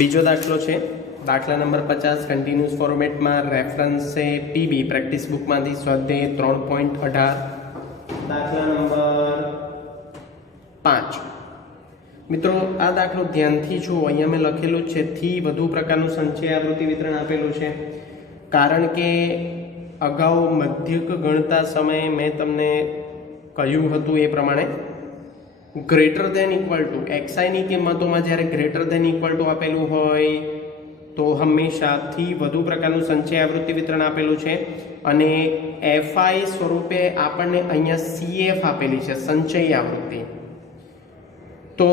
બીજો દાખલો છે દાખલા નંબર 50 કન્ટિન્યુઅસ ફોર્મેટમાં રેફરન્સ છે પીબી પ્રેક્ટિસ બુકમાંથી સ્વાધ્યાય 3.18 દાખલા નંબર 5 મિત્રો આ દાખલો ધ્યાનથી જુઓ અહીંયા મેં લખેલું છે થી વધુ પ્રકારનું સંચય આવૃત્તિ વિતરણ આપેલું છે કારણ કે અગાઉ મધ્યક ગણતા સમયે મેં તમને કહ્યું હતું એ પ્રમાણે ગ્રેટર ધેન ઇક્વલ ટુ એક્સઆઈની કિંમતોમાં જ્યારે ગ્રેટર ધેન ઇક્વલ ટુ આપેલું હોય તો હંમેશા થી વધુ પ્રકારનું સંચય આવૃત્તિ વિતરણ આપેલું છે અને એફઆઈ સ્વરૂપે આપણને અહીંયા સીએફ આપેલી છે સંચય આવૃત્તિ. તો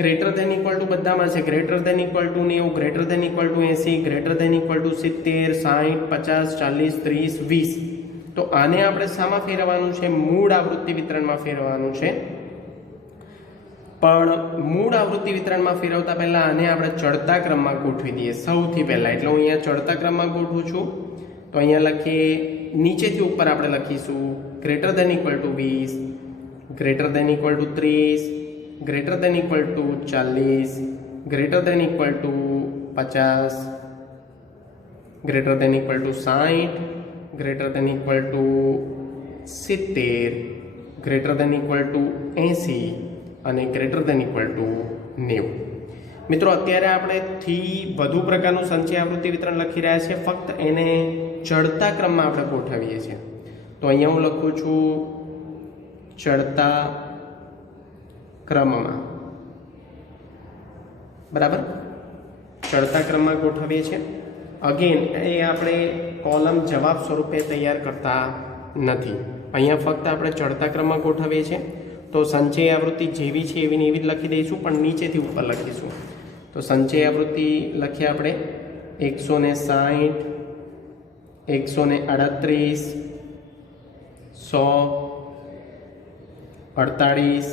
ગ્રેટર ધેન ઇક્વલ ટુ બધામાં છે greater than equal to 90 greater than equal to 80 greater than equal to 70 60 50 40 30 20. તો આને આપણે શામાં ફેરવવાનું છે? મૂળ આવૃત્તિ વિતરણમાં ફેરવવાનું છે. પણ મૂળ આવૃત્તિ વિતરણમાં ફેરવતા પહેલા આને આપણે ચડતા ક્રમમાં ગોઠવી દઈએ સૌથી પહેલા. એટલે હું અહીંયા ચડતા ક્રમમાં ગોઠવું છું. તો અહીંયા લખીએ નીચેથી ઉપર આપણે લખીશું greater than equal to 20 greater than equal to 30 greater than equal to 40 greater than equal to 50 greater than equal to 60 greater than equal to 70 greater than equal to 80 અને ગ્રેટર ધેન ઇક્વલ ટુ 90. મિત્રો અત્યારે આપણે થી વધુ પ્રકારનું સંચય આવૃત્તિ વિતરણ લખી રહ્યા છે, ફક્ત એને ચડતા ક્રમમાં આપણે ગોઠવીએ છીએ. તો અહીંયા હું લખું છું ચડતા ક્રમમાં, બરાબર, ચડતા ક્રમમાં ગોઠવીએ છીએ. અગેન એ આપણે કોલમ જવાબ સ્વરૂપે તૈયાર કરતા નથી, અહીંયા ફક્ત આપણે ચડતા ક્રમમાં ગોઠવીએ છીએ. તો સંચય આવૃત્તિ જેવી છે એવી ને એવી જ લખી દઈશું, પણ નીચેથી ઉપર લખીશું. તો સંચય આવૃત્તિ લખીએ આપણે 160 138 100 48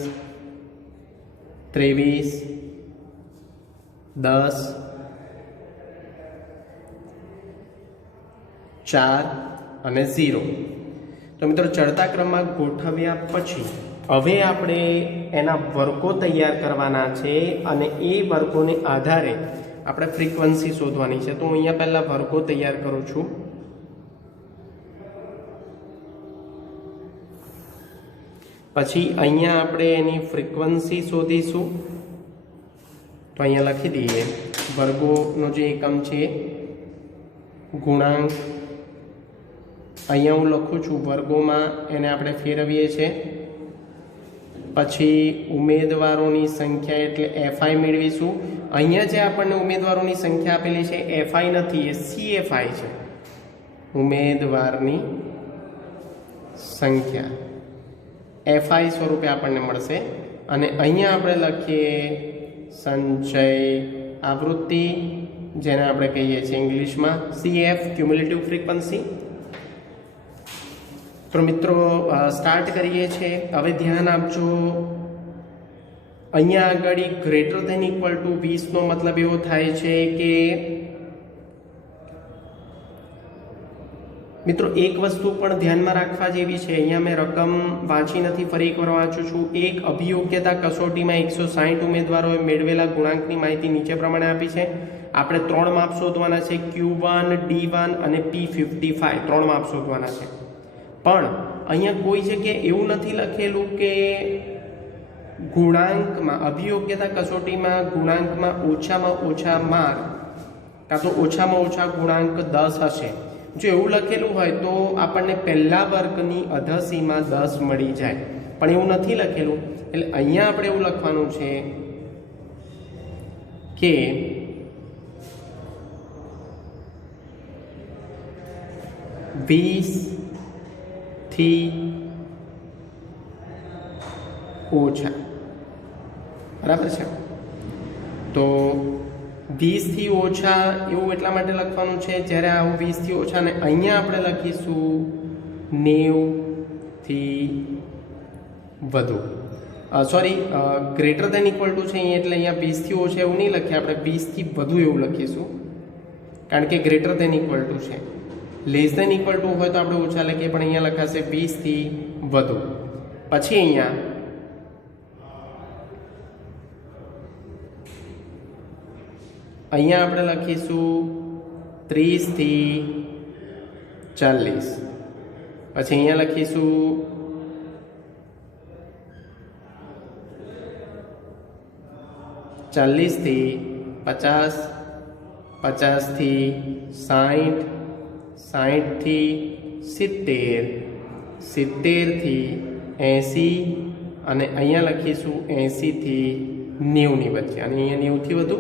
23 10 4 અને 0. તો મિત્રો ચડતા ક્રમમાં ગોઠવ્યા પછી હવે આપણે એના વર્ગો તૈયાર કરવાના છે અને એ વર્ગોને આધારે આપણે ફ્રીક્વન્સી શોધવાની છે. તો હું અહીંયા પહેલા વર્ગો તૈયાર કરું છું. પછી અહીંયા આપણે એની ફ્રીક્વન્સી શોધીશું. તો અહીંયા લખી દઈએ વર્ગોનો જે એકમ છે ગુણાંક. અહીંયા હું લખું છું વર્ગોમાં, એને આપણે ફેરવીએ છીએ. પછી ઉમેદવારોની સંખ્યા એટલે એફઆઈ મેળવીશું. અહીંયા જે આપણને ઉમેદવારોની સંખ્યા આપેલી છે એફઆઈ નથી, એ સીએફઆઈ છે, ઉમેદવારની સંખ્યા એફઆઈ સ્વરૂપે આપણને મળશે. અને અહીંયા આપણે લખીએ સંચય આવૃત્તિ, જેને આપણે કહીએ છીએ ઇંગ્લિશમાં સીએફ, ક્યુમ્યુલેટિવ ફ્રીક્વન્સી. તો મિત્રો સ્ટાર્ટ કરીએ છીએ. હવે ધ્યાન આપજો, અહીંયા આગળ ગ્રેટર ધેન ઇક્વલ ટુ 20 નો મતલબ એવો થાય છે કે મિત્રો એક વસ્તુ પણ ધ્યાનમાં રાખવા જેવી છે. અહીંયા મેં રકમ વાંચી નથી, ફરી એકવાર વાંચું છું. એક અભિયોગ્યતા કસોટીમાં 160 ઉમેદવારોએ મેળવેલા ગુણાંકની માહિતી નીચે પ્રમાણે આપી છે. આપણે 3 માપ શોધવાના છે, Q1 D1 અને P55 3 માપ શોધવાના છે. પણ અહીંયા કોઈ જગ્યાએ એવું નથી લખેલું કે ગુણાંકમાં અભિયોગ્યતા કસોટીમાં ગુણાંકમાં ઓછામાં ઓછા માર્ક કાં તો ઓછામાં ઓછા ગુણાંક 10 હશે. જો એવું લખેલું હોય તો આપણને પહેલા વર્ગની અધસીમાં 10 મળી જાય, પણ એવું નથી લખેલું. એટલે અહીંયા આપણે એવું લખવાનું છે કે થી ઓછા, બરાબર છે. તો 20 થી ઓછા એવું એટલા માટે લખવાનું છે જ્યારે આવું 20 થી ઓછા, ને અહીંયા આપણે લખીશું 90 થી વધુ. Sorry, greater than equal to છે અહીંયા, એટલે અહીંયા 20 થી ઓછા એવું નહીં લખીએ, આપણે 20 થી વધુ એવું લખીશું, કારણ કે ગ્રેટર ધેન ઇક્વલ ટુ છે. લેસ ધેન ઇક્વલ ટુ હોય તો આપણે ઓછા લખીએ, પણ અહીંયા લખાશે 20 થી વધુ. પછી અહીંયા અહીંયા આપણે લખીશું 30 થી 40, પછી અહીંયા લખીશું 40 થી 50, 50 થી 60, 60 થી 70, 70 થી 80 અને અહીંયા લખીશું 80 થી 90 ની વચ્ચે, અને અહીંયા 90 થી વધુ,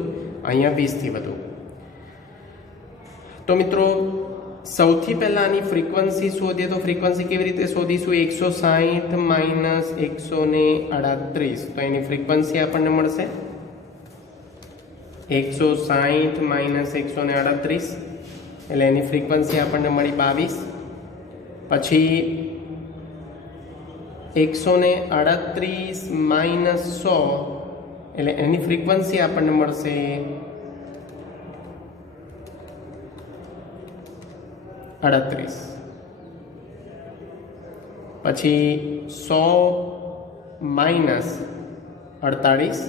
અહીંયા 20 થી વધુ. તો મિત્રો સૌથી પહેલા આની ફ્રીક્વન્સી શોધીએ તો ફ્રીક્વન્સી કેવી રીતે શોધીશું? 160 માઇનસ 138, તો એની ફ્રીક્વન્સી આપણને મળશે 160 માઇનસ 138, એટલે એની ફ્રીક્વન્સી આપણને મળી 22. પછી 138 માઇનસ 100, એટલે એની ફ્રીક્વન્સી આપણને મળશે 38. પછી 100 માઇનસ 48,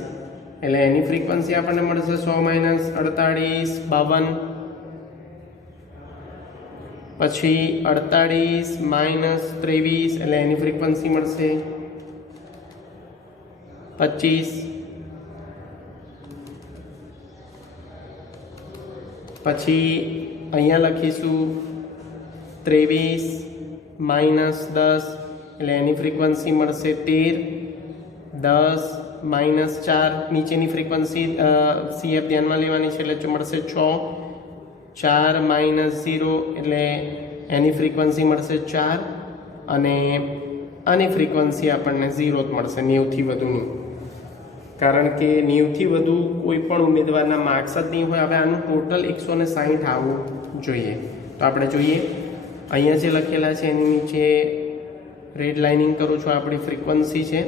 એટલે એની ફ્રીક્વન્સી આપણને મળશે 100 માઇનસ 48 52. પછી 48 માઇનસ 23, એટલે એની ફ્રીક્વન્સી મળશે 25. પછી અહીંયા લખીશું 23 માઇનસ 10, એટલે એની ફ્રીક્વન્સી મળશે 13. 10 માઇનસ 4, નીચેની ફ્રીક્વન્સી CF ધ્યાનમાં લેવાની છે, એટલે મળશે 6. 4 માઇનસ 0, એટલે એની ફ્રીક્વન્સી મળશે 4, અને આની ફ્રીક્વન્સી આપણને 0 જ મળશે, 90 થી વધુની, કારણ કે 90 થી વધુ કોઈ પણ ઉમેદવારના માર્ક્સ જ નહીં હોય. હવે આનું ટોટલ 160 આવવું જોઈએ. તો આપણે જોઈએ, અહીંયા જે લખેલા છે એની નીચે રેડ લાઇનિંગ કરું છું, આપણી ફ્રીક્વન્સી છે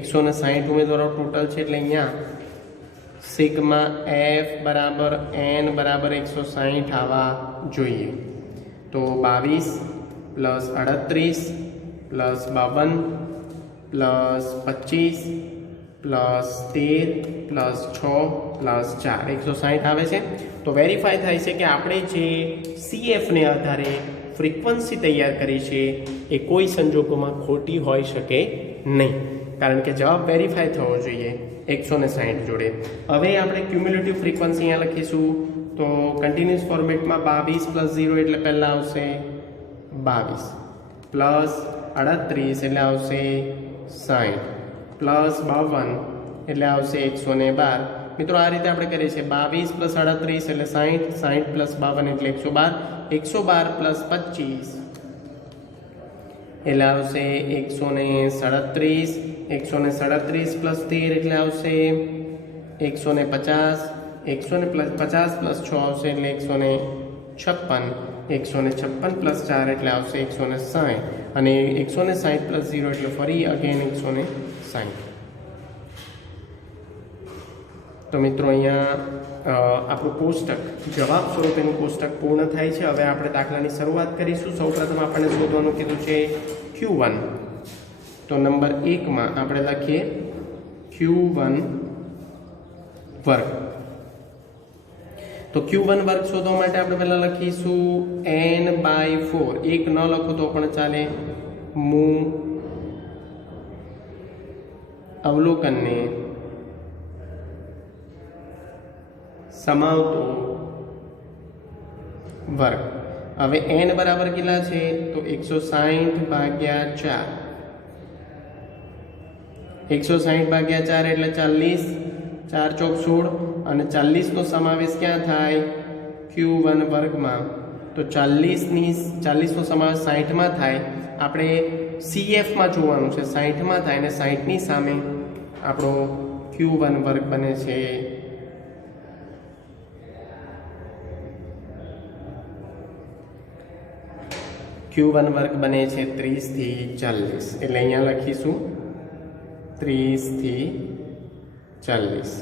160 ઉમેદવારો ટોટલ છે, એટલે અહીંયા સિગ્મા F બરાબર N બરાબર 160 આવવા જોઈએ. તો 22 plus 38 plus 52 plus 25 plus 13 plus 6 plus 4, 160 આવે છે. તો વેરીફાઈ થાય છે કે આપણે જે CFને આધારે ફ્રીક્વન્સી તૈયાર કરી છે એ કોઈ સંજોગોમાં ખોટી હોઈ શકે નહીં, કારણ કે જવાબ વેરીફાઈ થવો જોઈએ 160 જોડે. હવે આપણે ક્યુમ્યુલેટિવ ફ્રીક્વન્સી અહીંયા લખીશું. તો કન્ટિન્યુઅસ ફોર્મેટમાં 22 પ્લસ 0 એટલે પહેલાં આવશે 22, પ્લસ 38 એટલે આવશે 60, પ્લસ 52 એટલે આવશે 112. મિત્રો આ રીતે આપણે કરીએ છીએ 22 પ્લસ 38 એટલે 60, 60 પ્લસ 52 એટલે 112, 112 પ્લસ 25 એટલે આવશે 137, 137 પ્લસ 13 એટલે આવશે 150, 150 પ્લસ 6 આવશે એટલે 156, 156 પ્લસ 4 એટલે આવશે 160, અને 160 પ્લસ 0 એટલે ફરી અગેન 160. તો મિત્રો અહીંયા આપણું કોષ્ટક જવાબ સ્વરૂપેનું કોષ્ટક પૂર્ણ થાય છે. હવે આપણે દાખલાની શરૂઆત કરીશું. સૌપ્રથમ આપણને શોધવાનું કીધું છે Q1. તો નંબર 1માં આપણે લખીએ Q1 વર્ગ. તો Q1 વર્ગ શોધવા માટે આપણે પહેલાં લખીશું n/4. 1 ન લખો તો પણ ચાલે. હું અવલોકનને સમાવતો વર્ગ. હવે n બરાબર કેટલા છે? તો 160 ભાગ્યા 4. 160 ભાગ્યા 4 એટલે 40, 4 ચોક 16, અને 40 નો સમાવેશ ક્યાં થાય? Q1 વર્ગમાં. તો 40 નો સમાવેશ 60માં થાય. આપણે CFમાં જોવાનું છે, 60માં થાય, અને 60ની સામે આપણો Q1 વર્ગ બને છે Q1 વર્ગ બને છે 30 થી 40. એટલે અહીંયા લખીશું 30 થી 40.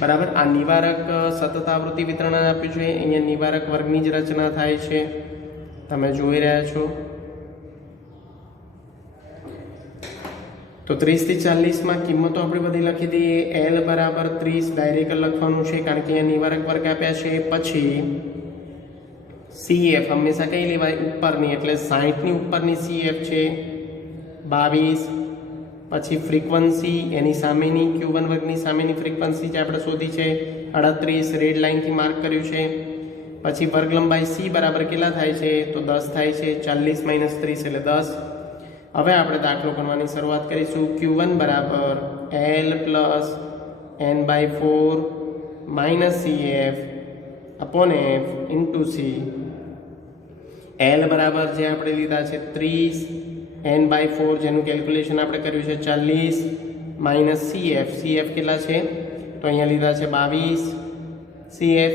બરાબર. આ નિવારક સતત આવૃત્તિ વિતરણ આપ્યું છે. અહીંયા નિવારક વર્ગની જ રચના થાય છે, તમે જોઈ રહ્યા છો. તો 30 થી 40 માં કિંમતો આપણે બધી લખી દઈએ. L બરાબર 30 ડાયરેક્ટ લખવાનું છે કારણ કે અહીંયા નિવારક વર્ગ આપ્યા છે. પછી CF હંમેશા કઈ લેવાય? ઉપરની, એટલે 60 ની ઉપરની CF છે 22. પછી ફ્રીક્વન્સી એની સામેની Q1 વર્ગની સામેની ફ્રીક્વન્સી જે આપણે શોધી છે 38 રેડ લાઇનથી માર્ક કર્યું છે. પછી વર્ગ લંબાઈ C બરાબર કેટલા થાય છે? તો 10 થાય છે. 40 - 30 એટલે 10. હવે આપણે દાખલો કરવાની શરૂઆત કરીશું. Q1 બરાબર L plus n/4 minus CF upon F into C. L બરાબર જે આપણે લીધા છે 30, n/4 જેનું કેલ્ક્યુલેશન આપણે કર્યું છે 40 માઇનસ CF કેટલા છે? તો અહીંયા લીધા છે 22. CF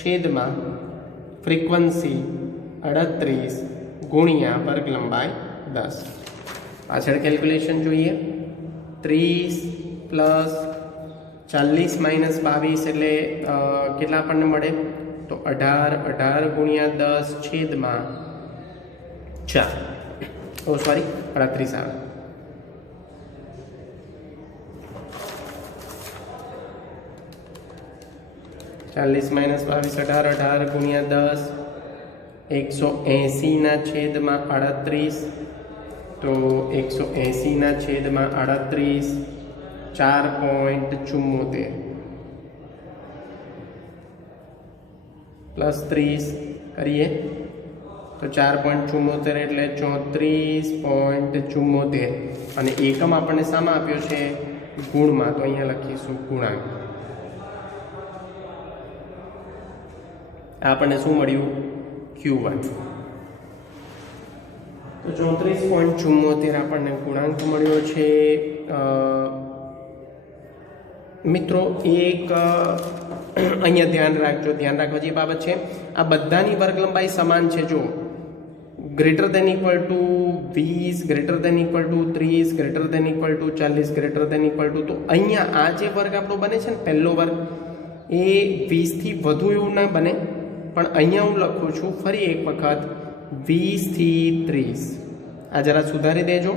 છેદમાં ફ્રીક્વન્સી 38 ગુણ્યા વર્ગ લંબાઈ 10. પાછળ કેલ્ક્યુલેશન જોઈએ. 30 પ્લસ 40 માઇનસ 22 એટલે કેટલા આપણને મળે? તો 18 ગુણ્યા 10 છેદમાં 4. સોરી 38 આવે. ચાલીસ માઇનસ 22 18 ગુણ્યા 10 180 ના છેદમાં 38. તો 180 ના છેદમાં 38 4.74 પ્લસ 30 કરીએ તો 4.74 એટલે 34.74. અને એકમ આપણને શામાં આપ્યો છે? ગુણમાં. તો અહીંયા લખીશું ગુણાંક. આપણને શું મળ્યું? Q1. તો 34.74 આપણને ગુણાંક મળ્યો છે. મિત્રો એક અહીંયા ધ્યાન રાખવા જે બાબત છે, આ બધાની વર્ગ લંબાઈ સમાન છે. જો greater than equal to 20, greater than equal to 30, greater than equal to 40, greater than equal to, તો અહીંયા આ જે વર્ગ આપણો બને છે ને પહેલો વર્ગ, એ 20 થી વધુ એવું ના બને. પણ અહીંયા હું લખું છું ફરી એક વખત 20 થી 30. આ જરા સુધારી દેજો,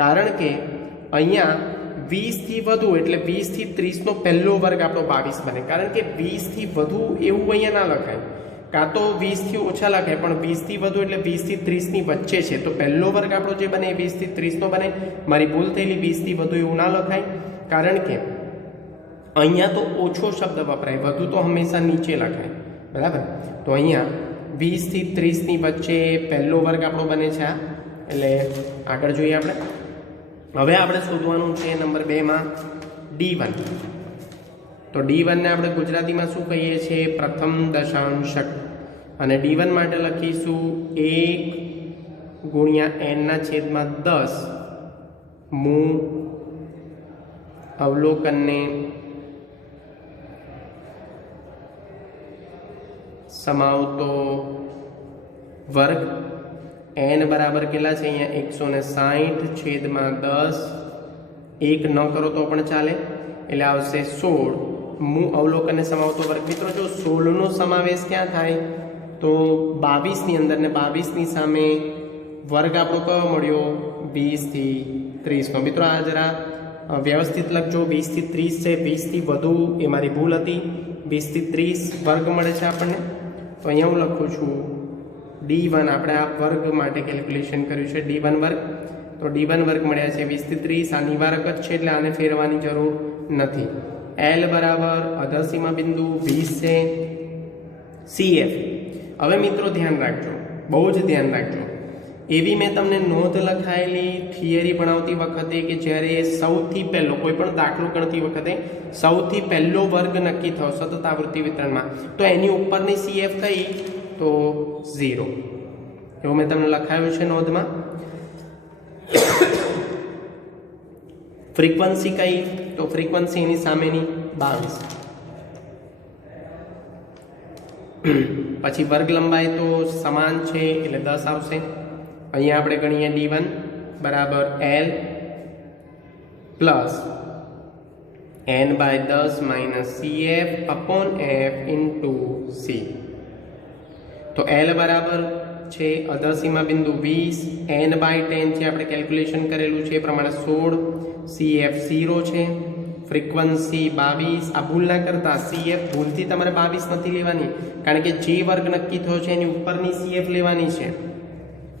કારણ કે અહીંયા 20 થી વધુ એટલે 20 થી 30 નો પહેલો વર્ગ આપણો 22 બને. કારણ કે 20 થી વધુ એવું અહીંયા ના લખાય, કાં તો 20 થી ઓછા લખાય, પણ 20 થી વધુ એટલે 20 થી 30 ની વચ્ચે છે. તો પહેલો વર્ગ આપણો જે બને એ 20 થી 30 નો બને. મારી ભૂલ થયેલી, 20 થી વધુ એવું ના લખાય, કારણ કે અહીંયા તો ઓછો શબ્દ વપરાય, વધુ તો હંમેશા નીચે લખાય. બરાબર? તો અહીંયા 20 થી 30 ની વચ્ચે પહેલો વર્ગ આપણો બને છે આ. એટલે આગળ જોઈએ આપણે. હવે આપણે શોધવાનું છે નંબર 2 માં D1. તો D1 ને આપણે ગુજરાતીમાં શું કહીએ છીએ? પ્રથમ દશાંશક. અને D1 માટે લખીશું 1 ગુણ્યા n ના છેદમાં 10 મૂ અવલોકનને સમાવતો વર્ગ. n બરાબર કેટલા છે અહીંયા? 160 છેદમાં 10. 1 ન કરો તો પણ ચાલે, એટલે આવશે 16 મૂ અવલોકનને સમાવતો વર્ગ. મિત્રો જો 16 નો સમાવેશ ક્યાં થાય? તો 22 ની અંદર, ને 22 ની સામે વર્ગ આપણો કયો મળ્યો? 20 થી 30 નો. મિત્રો આ જરા વ્યવસ્થિત લખજો. 20 થી 30 છે, 20 થી વધુ એ મારી ભૂલ હતી. 20 થી 30 વર્ગ મળે છે આપણને. તો અહીંયા હું લખું છું D1. આપણે આ વર્ગ માટે કેલ્ક્યુલેશન કર્યું છે D1 વર્ગ. તો D1 વર્ગ મળ્યા છે 20 થી 30. આ નિવારક જ છે એટલે આને ફેરવાની જરૂર નથી. L બરાબર અધસીમા બિંદુ 20 છે. CF. હવે મિત્રો ધ્યાન રાખજો, બહુ જ ધ્યાન રાખજો. એવી મેં તમને નોંધ લખાયેલી થિયરી ભણાવતી વખતે કે જ્યારે સૌથી પહેલો કોઈ પણ દાખલો ગણતી વખતે સૌથી પહેલો વર્ગ નક્કી થયો સતત આવૃત્તિ વિતરણમાં, તો એની ઉપરની CF કઈ? તો 0. એવું મેં તમને લખાયું છે નોંધમાં. ફ્રીક્વન્સી કઈ? તો ફ્રીક્વન્સી એની સામેની 22. પછી વર્ગ લંબાઈ તો સમાન છે એટલે 10 આવશે. અહીંયા આપણે ગણીએ D1 બરાબર L plus n/10 minus CF upon F into C. તો L બરાબર છે, અધર સીમા બિંદુ 20, n/10 છે, આપણે કેલ્ક્યુલેશન કરેલું છે એ પ્રમાણે 16, CF 0 છે, ફ્રીક્વન્સી 22. આ ભૂલ ના કરતા, CF ભૂલથી તમારે 22 નથી લેવાની, કારણ કે જે વર્ગ નક્કી થયો છે એની ઉપરની CF લેવાની છે.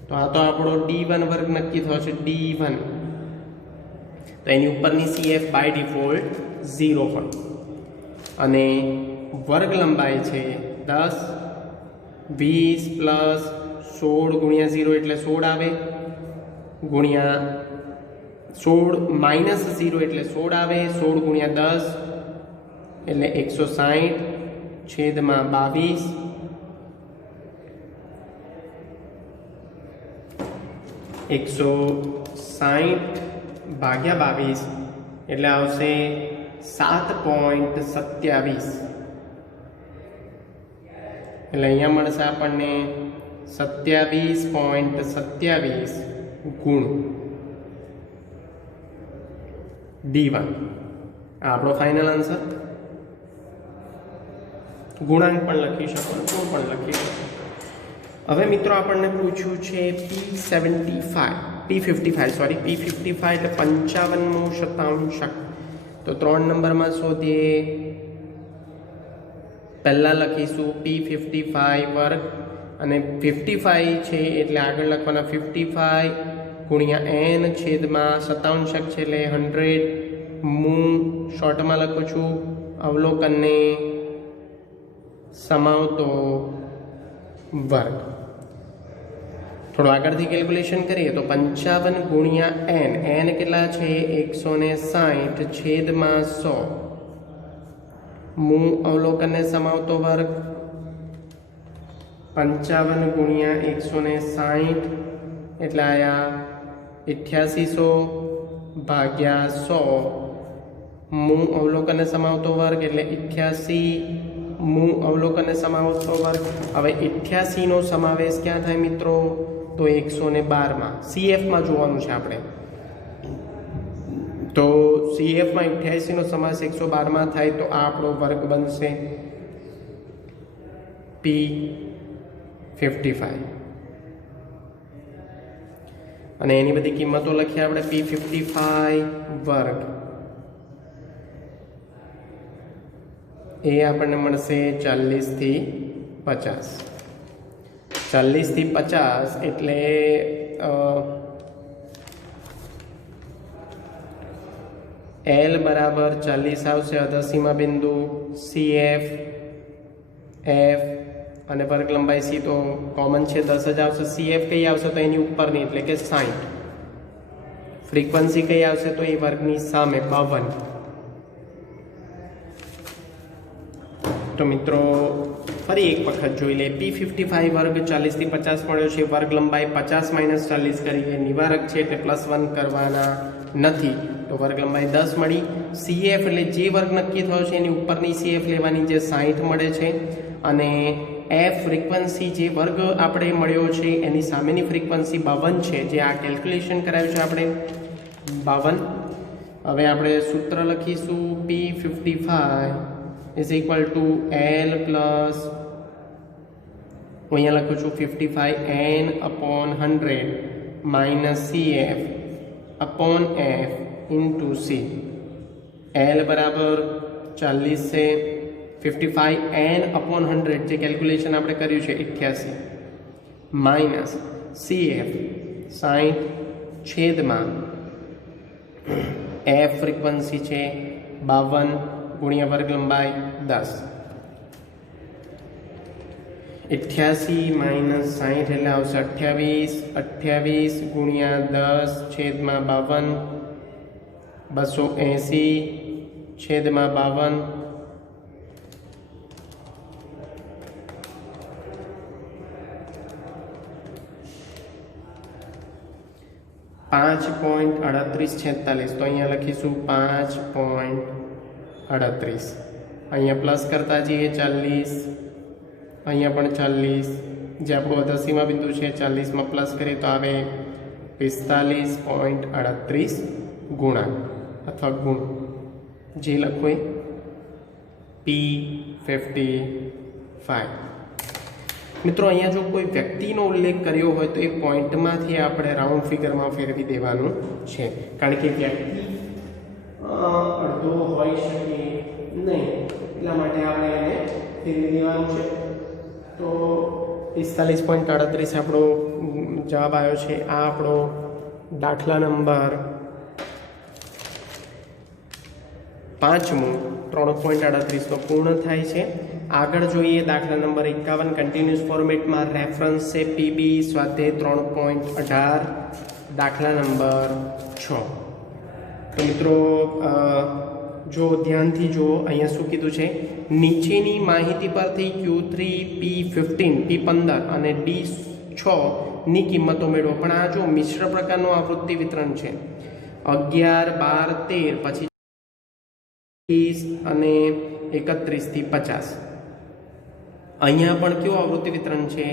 તો આ તો આપણો D1 વર્ગ નક્કી થયો છે, D1, તો એની ઉપરની CF બાય ડિફોલ્ટ 0 હોય. અને વર્ગ લંબાઈ છે 10, 20 પ્લસ 16 ગુણ્યા 0 એટલે 16 આવે, ગુણ્યા 16 માઇનસ 0 એટલે 16 આવે, 16 ગુણ્યા 10 એટલે 160 છેદમાં 22, 160 ભાગ્યા 22 એટલે આવશે 7.27. એટલે અહીંયા મળશે આપણને 27.27 ગુણ D1. આ આપણો ફાઇનલ આન્સર. ગુણાંક પણ લખી શકો, શું પણ લખી શકો. હવે મિત્રો આપણને પૂછ્યું છે P55 એટલે 55મો શતાંશક. તો 3 નંબરમાં શોધીએ. પહેલાં લખીશું P55 વર્ગ, અને 55 છે એટલે આગળ લખવાના 55 ગુણ્યા n છેદમાં શતાંશક છે એટલે 100. હું શોર્ટમાં લખું છું અવલોકનને સમાવતો વર્ગ. થોડું આગળથી કેલ્ક્યુલેશન કરીએ તો 55 ગુણ્યા n કેટલા છે 160 છેદમાં 100. હું અવલોકનને સમાવતો વર્ગ 55 ગુણ્યા 160 એટલે આયા 8800 ભાગ્યા 100. હું અવલોકનને સમાવતો વર્ગ એટલે 88. હું અવલોકનને સમાવતો વર્ગ. હવે 88 નો સમાવેશ ક્યાં થાય મિત્રો? તો 112માં CFમાં જોવાનું છે આપણે. તો CFમાં 88 નો સમાવેશ 112માં થાય તો આ આપણો વર્ગ બનશે P55. અને એની બધી કિંમતો લખીએ આપણે. P55 વર્ગ એ આપણને મળશે 40 થી 50. 40 થી 50 એટલે L બરાબર 40 આવશે, અધર સીમા બિંદુ CF F અને વર્ગ લંબાઈ C તો કોમન છે 10 જ આવશે. CF કઈ આવશે તો એની ઉપરની એટલે કે 60. ફ્રીક્વન્સી કઈ આવશે તો એ વર્ગની સામે 52. તો મિત્રો ફરી એક વખત જોઈ લે. P55 વર્ગ 40 થી 50 મળ્યો છે. વર્ગ લંબાઈ 50 માઇનસ 40 કરીએ, નિવારક છે એટલે +1 કરવાના નથી, તો વર્ગ લંબાઈ 10 મળી. CF એટલે જે વર્ગ નક્કી થયો છે એની ઉપરની CF લેવાની, જે 60 મળે છે. અને F ફ્રીક્વન્સી જે વર્ગ આપણે મળ્યો છે એની સામેની ફ્રીક્વન્સી 52 છે, જે આ કેલ્ક્યુલેશન કરાવ્યું છે આપણે 52. હવે આપણે સૂત્ર લખીશું P55 is equal to L plus, અહીંયા લખું છું 55 n/100 minus CF upon F into C. L બરાબર 40 છે, 55 n/100 જે કેલ્ક્યુલેશન આપણે કર્યું છે 88 માઇનસ CF 60 છેદમાં F ફ્રીક્વન્સી છે 52 ગુણ્યા વર્ગ લંબાઈ 10. 88 માઇનસ 60 એટલે આવશે 28. 28 ગુણ્યા 10 છેદમાં 52, 280 છેદમાં 52. 5.3846. તો અહીંયા લખીશું 5.38. અહીંયા પ્લસ કરતા જઈએ 40, અહીંયા પણ 40, જે આપણું અધર સીમા બિંદુ છે 40માં પ્લસ કરીએ તો આવે 45.38 ગુણાંક અથવા ગુણ, જે લખવું એ P55. મિત્રો અહીંયા જો કોઈ વ્યક્તિનો ઉલ્લેખ કર્યો હોય તો એ પોઈન્ટમાંથી આપણે રાઉન્ડ ફિગરમાં ફેરવી દેવાનું છે, કારણ કે વ્યક્તિ અડધો હોઈ શકે નહીં, એટલા માટે આપણે એને ફેરવી દેવાનું છે. તો 45.38 આપણો જવાબ આવ્યો છે. આ આપણો દાખલા નંબર 5મો 3.38 પૂર્ણ થાય છે. આગળ જોઈએ દાખલા નંબર 51 કન્ટિન્યુઅસ ફોર્મેટમાં, રેફરન્સ છે પીબી, સ્વાધ્યાય 3.18, દાખલા નંબર 6. તો મિત્રો જો ધ્યાનથી જુઓ, અહીંયા શું કીધું છે, નીચેની માહિતી પરથી Q3, P15, P15 અને D6 ની કિંમતો મેળવો. પણ આ જો મિશ્ર પ્રકારનું આવૃત્તિ વિતરણ છે, 11, 12, 13, પછી 30 અને 31 થી 50. અહીંયા પણ કેવું આવૃત્તિ વિતરણ છે,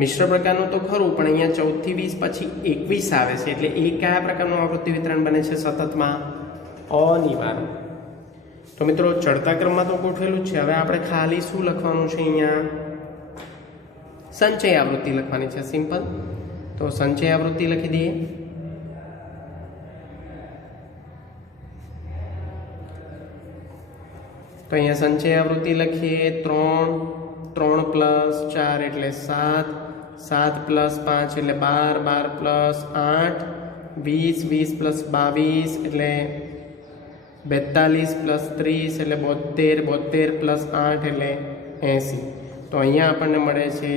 મિશ્ર પ્રકારનું તો ખરું, પણ અહીંયા 14 થી 20 પછી 21 આવે છે, એટલે એ કયા પ્રકારનું આવૃત્તિ વિતરણ બને છે સતતમાં? અનિવાર્ય. તો મિત્રો ચડતા ક્રમમાં તો ગોઠવેલું જ છે. હવે આપણે ખાલી શું લખવાનું છે, અહીંયા સંચય આવૃત્તિ લખવાની છે, સિમ્પલ. તો સંચય આવૃત્તિ લખી દઈએ. તો અહીંયા સંચય આવૃત્તિ લખીએ. 3 + 4 એટલે 7, 7 + 5 એટલે 12, 12 + 8 20, 20 + 22 એટલે 42 + 30 એટલે 72, 72 + 8 એટલે 80. તો અહીંયા આપણને મળે છે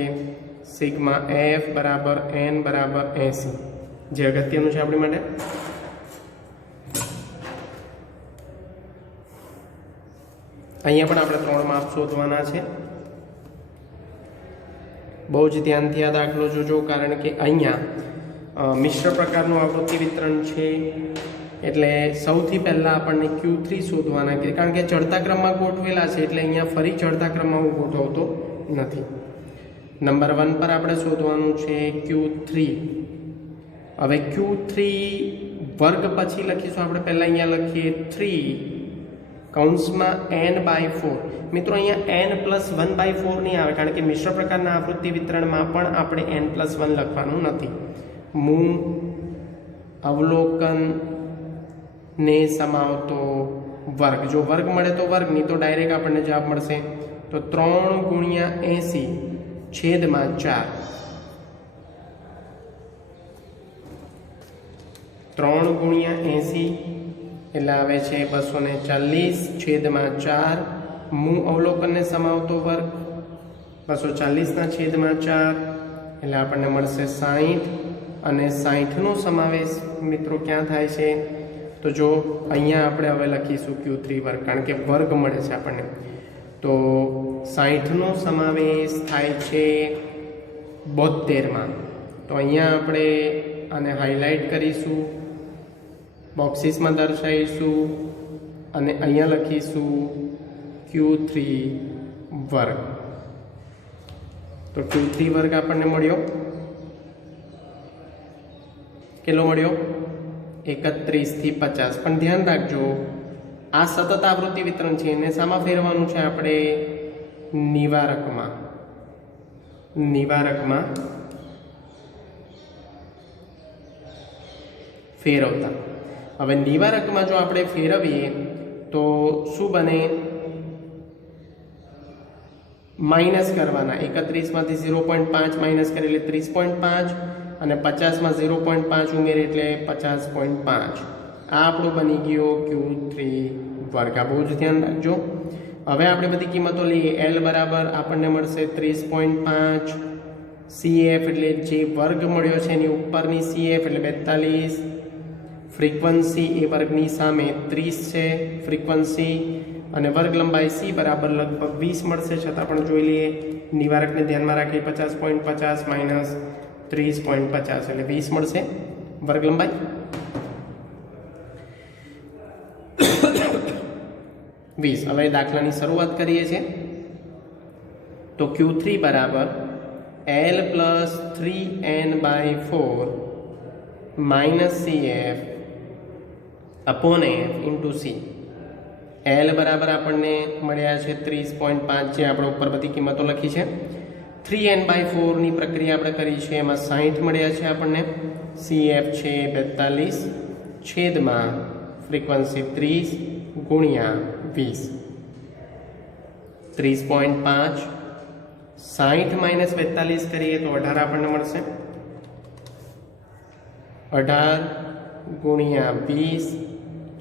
સિગ્મા F = n = 80, જે અગત્યનું છે આપણી માટે. અહીંયા પણ આપણે 3 માપ શોધવાના છે. બહુ જ ધ્યાનથી આ દાખલો જોજો, કારણ કે અહીંયા મિશ્ર પ્રકારનું આવૃત્તિ વિતરણ છે, એટલે સૌથી પહેલાં આપણને Q3 શોધવાના, કારણ કે ચડતા ક્રમમાં ગોઠવેલા છે, એટલે અહીંયા ફરી ચડતા ક્રમમાં હું ગોઠવતો નથી. નંબર 1 પર આપણે શોધવાનું છે Q3. હવે Q3 વર્ગ પછી લખીશું આપણે. પહેલાં અહીંયા લખીએ 3 કૌંસમાં n/4. મિત્રો અહીંયા n+1/4 નહીં આવે, કારણ કે મિશ્ર પ્રકારના આવૃત્તિ વિતરણમાં પણ આપણે n+1 લખવાનું નથી. મૂ અવલોકન ને સમાવતો વર્ગ. જો વર્ગ મળે તો વર્ગ, નહીં તો ડાયરેક્ટ આપણને જવાબ મળશે. તો 3 × 80 છેદમાં 4. 3 × 80 એટલે આવે છે 240 છેદમાં 4. મૂ અવલોકનને સમાવતો વર્ગ 240 ના છેદમાં 4 એટલે આપણને મળશે 60. અને 60નો સમાવેશ મિત્રો ક્યાં થાય છે? તો જો અહીંયા આપણે હવે લખીશું Q3 વર્ગ, કારણ કે વર્ગ મળે છે આપણને. તો 60નો સમાવેશ થાય છે 72માં. તો અહીંયા આપણે આને હાઇલાઇટ કરીશું, બોક્સિસમાં દર્શાવીશું અને અહીંયા લખીશું Q3 વર્ગ. તો Q3 વર્ગ આપણને મળ્યો. કેટલો મળ્યો? 31 થી 50. પણ ધ્યાન રાખજો, આ સતત આવૃત્તિ વિતરણ છે, એને શામાં ફેરવાનું છે આપણે? નિવારકમાં. નિવારકમાં ફેરવતા. હવે નિવારકમાં જો આપણે ફેરવીએ તો શું બને? માઇનસ કરવાના. 31માંથી 0.5 માઇનસ કરે એટલે 30.5 અને 50માં 0.5 ઉમેરે એટલે 50.5. આ આપણું બની ગયો Q3 વર્ગ. આ બહુ જ ધ્યાન રાખજો. હવે આપણે બધી કિંમતો લઈએ. L બરાબર આપણને મળશે 30.5, CF એટલે જે વર્ગ મળ્યો છે એની ઉપરની CF એટલે 42, ફ્રીક્વન્સી એ વર્ગની સામે 30 છે ફ્રીક્વન્સી, અને વર્ગ લંબાઈ C બરાબર લગભગ 20 મળશે. છતાં પણ જોઈ લઈએ, નિવારકને ધ્યાનમાં રાખી 50.50 માઇનસ 30.50 એટલે 20 મળશે વર્ગ લંબાઈ. હવે દાખલાની શરૂઆત કરીએ છીએ. તો Q3 બરાબર L + 3n/4 minus CF upon F into C. L બરાબર આપણને મળ્યા છે 30.5, જે આપણે ઉપર બધી કિંમતો લખી છે. 3n/4ની પ્રક્રિયા આપણે કરી છે, એમાં 60 મળ્યા છે આપણને. CF છે 42 છેદમાં ફ્રીક્વન્સી 30 ગુણ્યા 20, 30.5. 60 માઇનસ 42 કરીએ તો 18 આપણને મળશે. 18 ગુણ્યા 20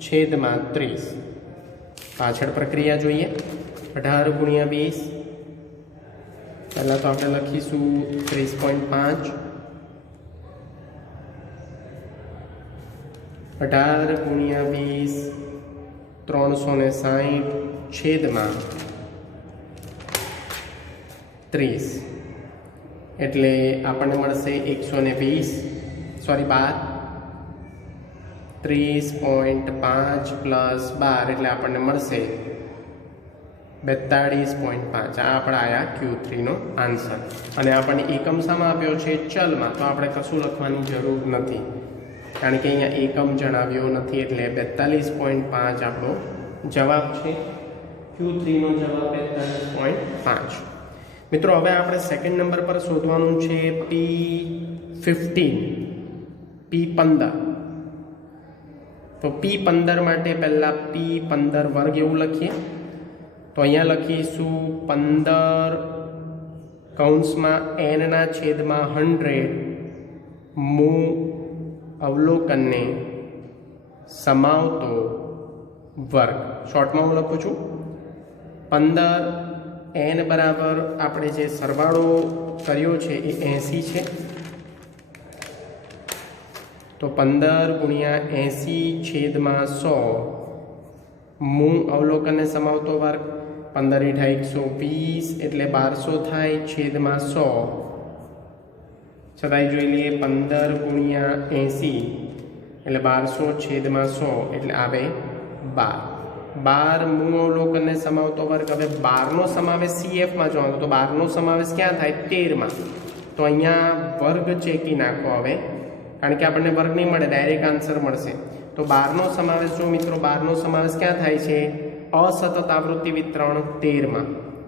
છેદમાં 30. પાછળ પ્રક્રિયા જોઈએ. 18 ગુણ્યા 20, પહેલાં તો આપણે લખીશું 30.5. 18 ગુણ્યા 20 360 છેદમાં 30, એટલે આપણને મળશે 120, સોરી 12. 30.5 પ્લસ 12 એટલે આપણને મળશે 42.5. આ આપણા આયા Q3નો આન્સર. અને આપણને એકમ શામાં આપ્યો છે? ચલમાં. તો આપણે કશું લખવાની જરૂર નથી, કારણ કે અહીંયા એકમ જણાવ્યો નથી, એટલે 42.5 આપણો જવાબ છે. Q3નો જવાબ 42.5. મિત્રો, હવે આપણે સેકન્ડ નંબર પર શોધવાનું છે P15, P15. તો P15 માટે પહેલાં P15 વર્ગ એવું લખીએ. તો અહીંયા લખીશું 15 કૌંસમાં n/100 મુ અવલોકનને સમાવતો વર્ગ. શોર્ટમાં હું લખું છું 15 n બરાબર આપણે જે સરવાળો કર્યો છે એ 80 છે. તો 15 ગુણ્યા 80 છેદમાં 100 મુ અવલોકનને સમાવતો વર્ગ. 15 × 120 એટલે 1200 થાય છેદમાં 100. છતાંય જોઈ લઈએ 15 ગુણ્યા 80 એટલે 1200 છેદમાં 100 એટલે આવે 12. 12 મુ અવલોકનને સમાવતો વર્ગ. હવે 12નો સમાવેશ CFમાં જોવાનો, તો 12નો સમાવેશ ક્યાં થાય? 13માં. તો અહીંયા વર્ગ ચેકી નાખો હવે, કારણ કે આપણને વર્ગ નહીં મળે, ડાયરેક્ટ આન્સર મળશે. તો 12નો સમાવેશ જો મિત્રો, 12નો સમાવેશ ક્યાં થાય છે? અસતત આવૃત્તિ વિતરણ 13માં.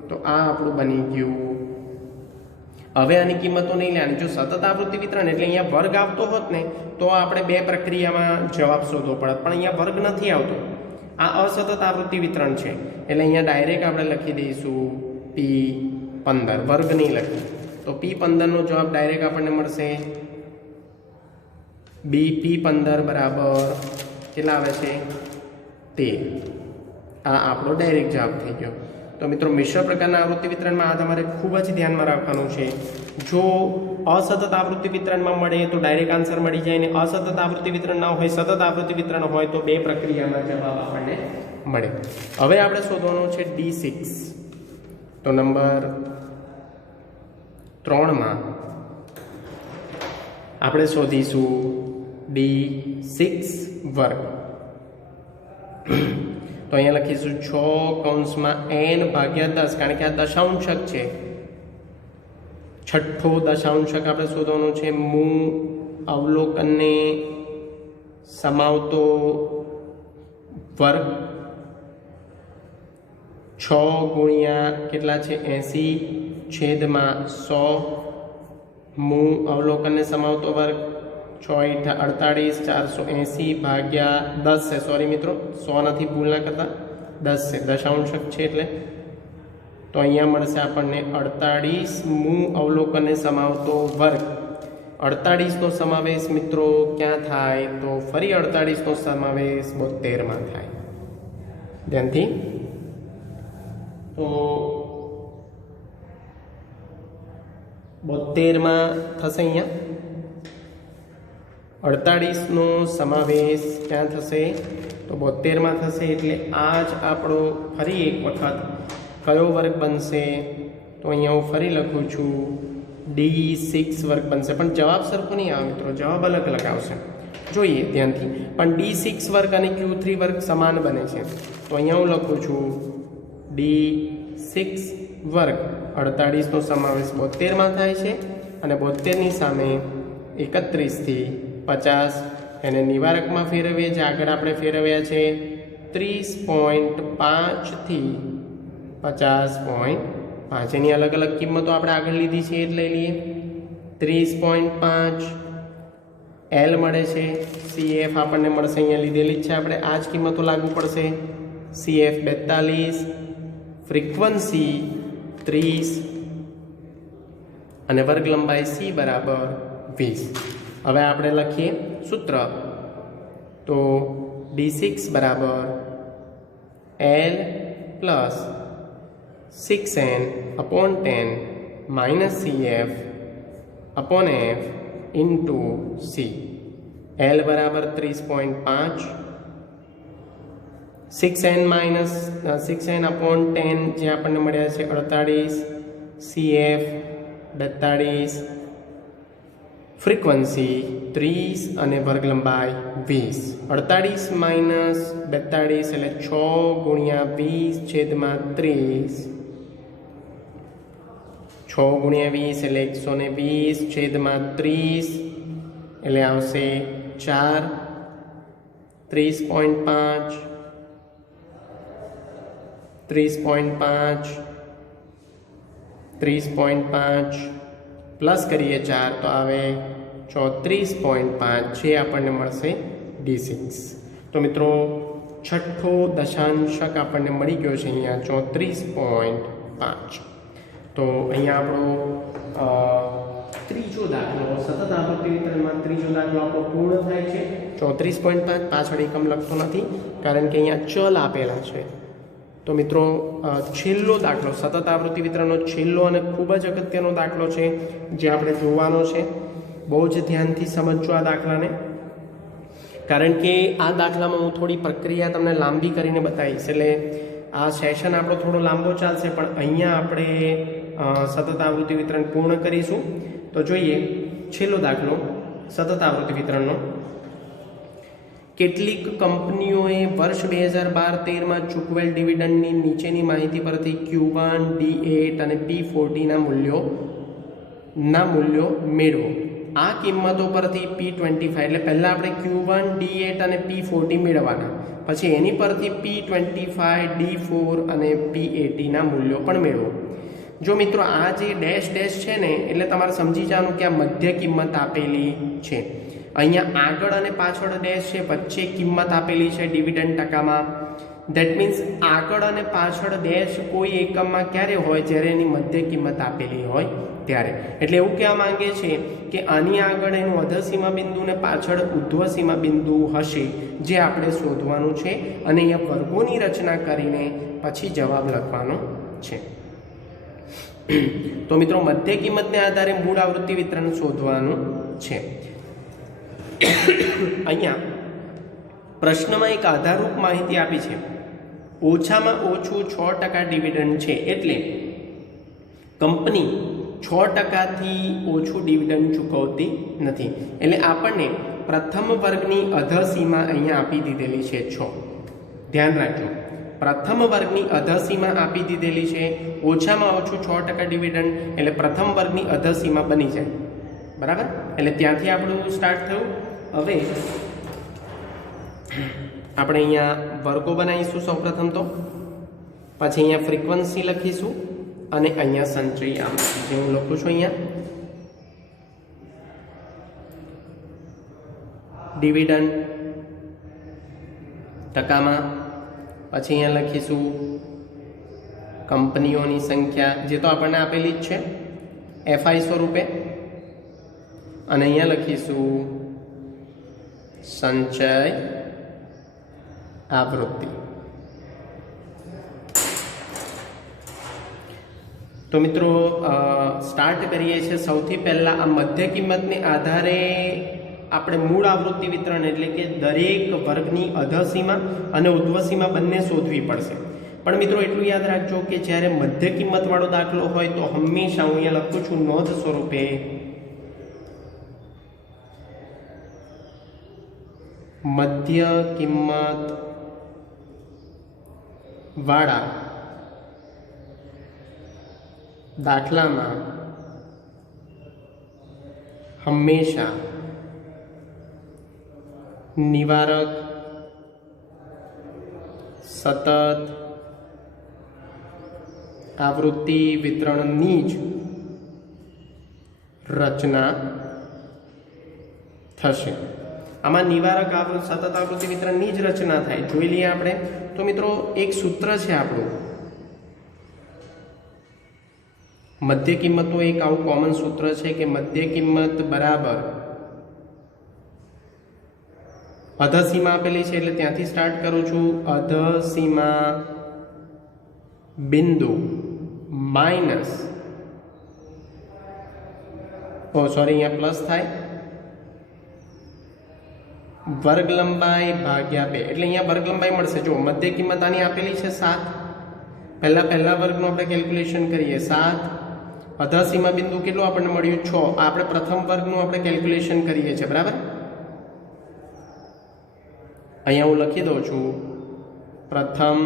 તો આ આપણું બની ગયું. હવે આની કિંમતો નહીં લેવાની. જો સતત આવૃત્તિ વિતરણ એટલે અહીંયા વર્ગ આવતો હોત ને તો આપણે બે પ્રક્રિયામાં જવાબ શોધવો પડત, પણ અહીંયા વર્ગ નથી આવતો. આ અસતત આવૃત્તિ વિતરણ છે, એટલે અહીંયા ડાયરેક્ટ આપણે લખી દઈશું P15, વર્ગ નહીં લખીએ. તો P15નો જવાબ ડાયરેક્ટ આપણને મળશે P15 બરાબર કેટલા આવે છે? 13. આ આપણો ડાયરેક્ટ જવાબ થઈ ગયો. તો મિત્રો, મિશ્ર પ્રકારના આવૃત્તિ વિતરણમાં આ તમારે ખૂબ જ ધ્યાનમાં રાખવાનું છે. જો અસતત આવૃત્તિ વિતરણમાં મળે તો ડાયરેક્ટ આન્સર મળી જાય, ને અસતત આવૃત્તિ વિતરણ ના હોય, સતત આવૃત્તિ વિતરણ હોય તો બે પ્રક્રિયામાં જવાબ આપણને મળે. હવે આપણે શોધવાનો છે D6. તો નંબર 3માં આપણે શોધીશું D6 વર્ગ. તો અહીંયા લખીશું 6 કૌંસમાં n/10, કારણ કે આ દશાંશક છે. છઠ્ઠો દશાંશક આપણે શોધવાનો છે. મુ અવલોકનને સમાવતો વર્ગ. 6 ગુણ્યા કેટલા છે? 80 છેદમાં 100 મુ અવલોકનને સમાવતો વર્ગ. 6 × 48 480 ભાગ્યા 10 છે. સોરી મિત્રો, 100 નથી, ભૂલ ના કરતા, 10 છે, દશાંશક છે એટલે. તો અહીંયા મળશે આપણને 48 મુ અવલોકનને સમાવતો વર્ગ. 48નો સમાવેશ મિત્રો ક્યાં થાય? તો ફરી 48નો સમાવેશ 72માં થાય. ધ્યાનથી. તો 72માં થશે. અહીંયા 48નો સમાવેશ ક્યાં થશે? તો 72માં થશે. એટલે આ જ આપણો ફરી એક વખત કયો વર્ગ બનશે? તો અહીંયા હું ફરી લખું છું D6 વર્ગ બનશે. પણ જવાબ સરખો નહીં આવે મિત્રો, જવાબ અલગ અલગ આવશે. જોઈએ ધ્યાનથી. પણ D6 વર્ગ અને Q3 વર્ગ સમાન બને છે. તો અહીંયા હું લખું છું D6 વર્ગ. 48નો સમાવેશ 72માં થાય છે, અને 72ની સામે 31 થી 50 એને નિવારકમાં ફેરવીએ. જે આગળ આપણે ફેરવ્યા છે 30.5 થી 50.5. 5 એની અલગ અલગ કિંમતો આપણે આગળ લીધી છે એટલે લઈ લઈએ. 30.5 એલ મળે છે. CF આપણને મળશે, અહીંયા લીધેલી જ છે આપણે, આ જ કિંમતો લાગુ પડશે. CF 42, ફ્રીક્વન્સી 30 અને વર્ગ લંબાઈ C બરાબર 20. હવે આપણે લખીએ સૂત્ર. તો D6 બરાબર L plus 6N upon 10 minus CF upon F into C. L બરાબર 30.5, 6N અપોન 10 જે આપણને મળ્યા છે 48, CF 42, ફ્રીક્વન્સી 30 અને વર્ગ લંબાઈ 20. 48 માઇનસ 42 એટલે 6 ગુણ્યા 20 છેદમાં 30. 6 ગુણ્યા 20 એટલે 120 છેદમાં 30 એટલે આવશે 4. 30.5 પ્લસ કરીએ 4 તો આવે 34.5 જે આપણને મળશે D6. તો મિત્રો છઠ્ઠો દશાંશક આપણને મળી ગયો છે અહીંયા 34.5. તો અહીંયા આપણો ત્રીજો દાખલો, સતત આવૃત્તિ વિતરણમાં ત્રીજો દાખલો આપણો પૂર્ણ થાય છે. 34.5 પાછળ એકમ લખતો નથી કારણ કે અહીંયા ચલ આપેલા છે. તો મિત્રો છેલ્લો દાખલો, સતત આવૃત્તિ વિતરણનો છેલ્લો અને ખૂબ જ અગત્યનો દાખલો છે જે આપણે જોવાનો છે. બહુ જ ધ્યાનથી સમજજો આ દાખલાને, કારણ કે આ દાખલામાં હું થોડી પ્રક્રિયા તમને લાંબી કરીને બતાવીશ. એટલે આ સેશન આપણો થોડો લાંબો ચાલશે, પણ અહીંયા આપણે સતત આવૃત્તિ વિતરણ પૂર્ણ કરીશું. તો જોઈએ છેલ્લો દાખલો સતત આવૃત્તિ વિતરણનો. કેટલીક કંપનીઓએ વર્ષ 2012-13માં ચૂકવેલ ડિવિડન્ડની નીચેની માહિતી પરથી Q1, D8 અને P40 ના મૂલ્યો મેળવો. આ કિંમતો પરથી P25 એટલે પહેલાં આપણે Q1, D8 અને P40 મેળવવાના, પછી એની પરથી P25, D4 અને P80 ના મૂલ્યો પણ મેળવો. જો મિત્રો આ જે ડેશ ડેશ છે ને, એટલે તમારે સમજી જવાનું કે આ મધ્ય કિંમત આપેલી છે. અહીંયા આગળ અને પાછળ ડેશ છે, વચ્ચે કિંમત આપેલી છે ડિવિડન્ડ ટકામાં. ધેટ મીન્સ આગળ અને પાછળ ડેશ કોઈ એકમમાં ક્યારે હોય? જ્યારે એની મધ્ય કિંમત આપેલી હોય ત્યારે. એટલે એવું કહેવા માંગે છે કે આની આગળ એનું અધસીમા બિંદુ ને પાછળ ઉધ્વસીમા બિંદુ હશે, જે આપણે શોધવાનું છે. અને અહીંયા વર્ગોની રચના કરીને પછી જવાબ લખવાનો છે. તો મિત્રો મધ્ય કિંમતને આધારે મૂળ આવૃત્તિ વિતરણ શોધવાનું છે. અહીંયા પ્રશ્નમાં એક આધારરૂપ માહિતી આપી છે. ઓછામાં ઓછું 6% ડિવિડન્ડ છે, એટલે કંપની 6%થી ઓછું ડિવિડન્ડ ચૂકવતી નથી. એટલે આપણને પ્રથમ વર્ગની અધસીમા અહીંયા આપી દીધેલી છે 6. ધ્યાન રાખજો, પ્રથમ વર્ગની અધસીમા આપી દીધેલી છે. ઓછામાં ઓછું 6% ડિવિડન્ડ એટલે પ્રથમ વર્ગની અધસીમા બની જાય. બરાબર? એટલે ત્યાંથી આપણું સ્ટાર્ટ થયું. હવે આપણે અહીંયા વર્ગો બનાવીશું સૌપ્રથમ તો, પછી અહીંયા ફ્રીક્વન્સી લખીશું અને અહીંયા સંચય આમ જે હું લખું છું અહીંયા ડિવિડન્ડ ટકામાં. પછી અહીંયા લખીશું કંપનીઓની સંખ્યા, જે તો આપણને આપેલી જ છે FI સ્વરૂપે. અને અહીંયા લખીશું સંચય આવૃત્તિ. તો મિત્રો સ્ટાર્ટ કરીએ છીએ. સૌથી પહેલાં આ મધ્ય કિંમતને આધારે આપણે મૂળ આવૃત્તિ વિતરણ એટલે કે દરેક વર્ગની અધસીમા અને ઉધ્વસીમા બંને શોધવી પડશે. પણ મિત્રો એટલું યાદ રાખજો કે જ્યારે મધ્ય કિંમતવાળો દાખલો હોય તો હંમેશા હું અહીંયા લખું છું નોંધ સ્વરૂપે મધ્ય કિંમત વાળા દાખલામાં હંમેશા નિવારક સતત આવૃત્તિ વિતરણની જ રચના થશે. આમાં નિવારક સતત આવૃત્તિ વિતરણની જ રચના થાય. જોઈ લઈએ આપણે. તો મિત્રો એક સૂત્ર છે આપણું મધ્ય કિંમતનું, એક આવું કોમન સૂત્ર છે કે મધ્ય કિંમત બરાબર અધસીમા આપેલી છે એટલે ત્યાંથી સ્ટાર્ટ કરું છું. અધસીમા બિંદુ માઇનસ અહીંયા પ્લસ થાય વર્ગ લંબાઈ ભાગ્યા 2 એટલે અહીંયા વર્ગ લંબાઈ મળશે. જો મધ્ય કિંમત આની આપેલી છે 7, પહેલા વર્ગનું આપણે કેલ્ક્યુલેશન કરીએ 7, અધસીમા બિંદુ કેટલું આપણને મળ્યું 6. આપણે પ્રથમ વર્ગનું આપણે કેલ્ક્યુલેશન કરીએ છીએ, બરાબર. અહીંયા હું લખી દઉં છું પ્રથમ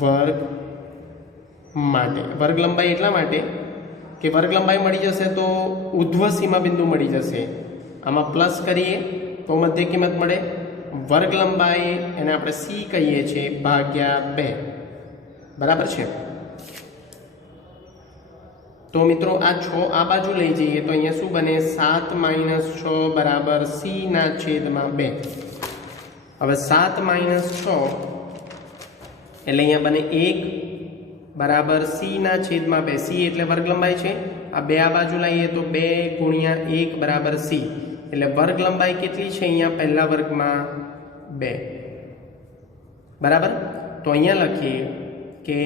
વર્ગ માટે. વર્ગ લંબાઈ એટલા માટે કે વર્ગ લંબાઈ મળી જશે તો ઉધ્વ સીમા બિંદુ મળી જશે. આમાં પ્લસ કરીએ તો મધ્ય કિંમત મળે. વર્ગ લંબાઈ એને આપણે સી કહીએ છીએ ભાગ્યા 2, બરાબર છે. તો મિત્રો આ 6 આ બાજુ લઈ જઈએ તો અહીંયા શું બને 7 - 6 બરાબર સી ના છેદમાં 2. હવે 7 - 6 એટલે અહીંયા બને 1 બરાબર સી ના છેદમાં 2. સી એટલે વર્ગ લંબાઈ છે. આ 2 આ બાજુ લાવીએ તો 2 × 1 બરાબર સી એટલે વર્ગ લંબાઈ કેટલી છે અહીંયા પહેલા વર્ગમાં 2, બરાબર. તો અહીંયા લખીએ કે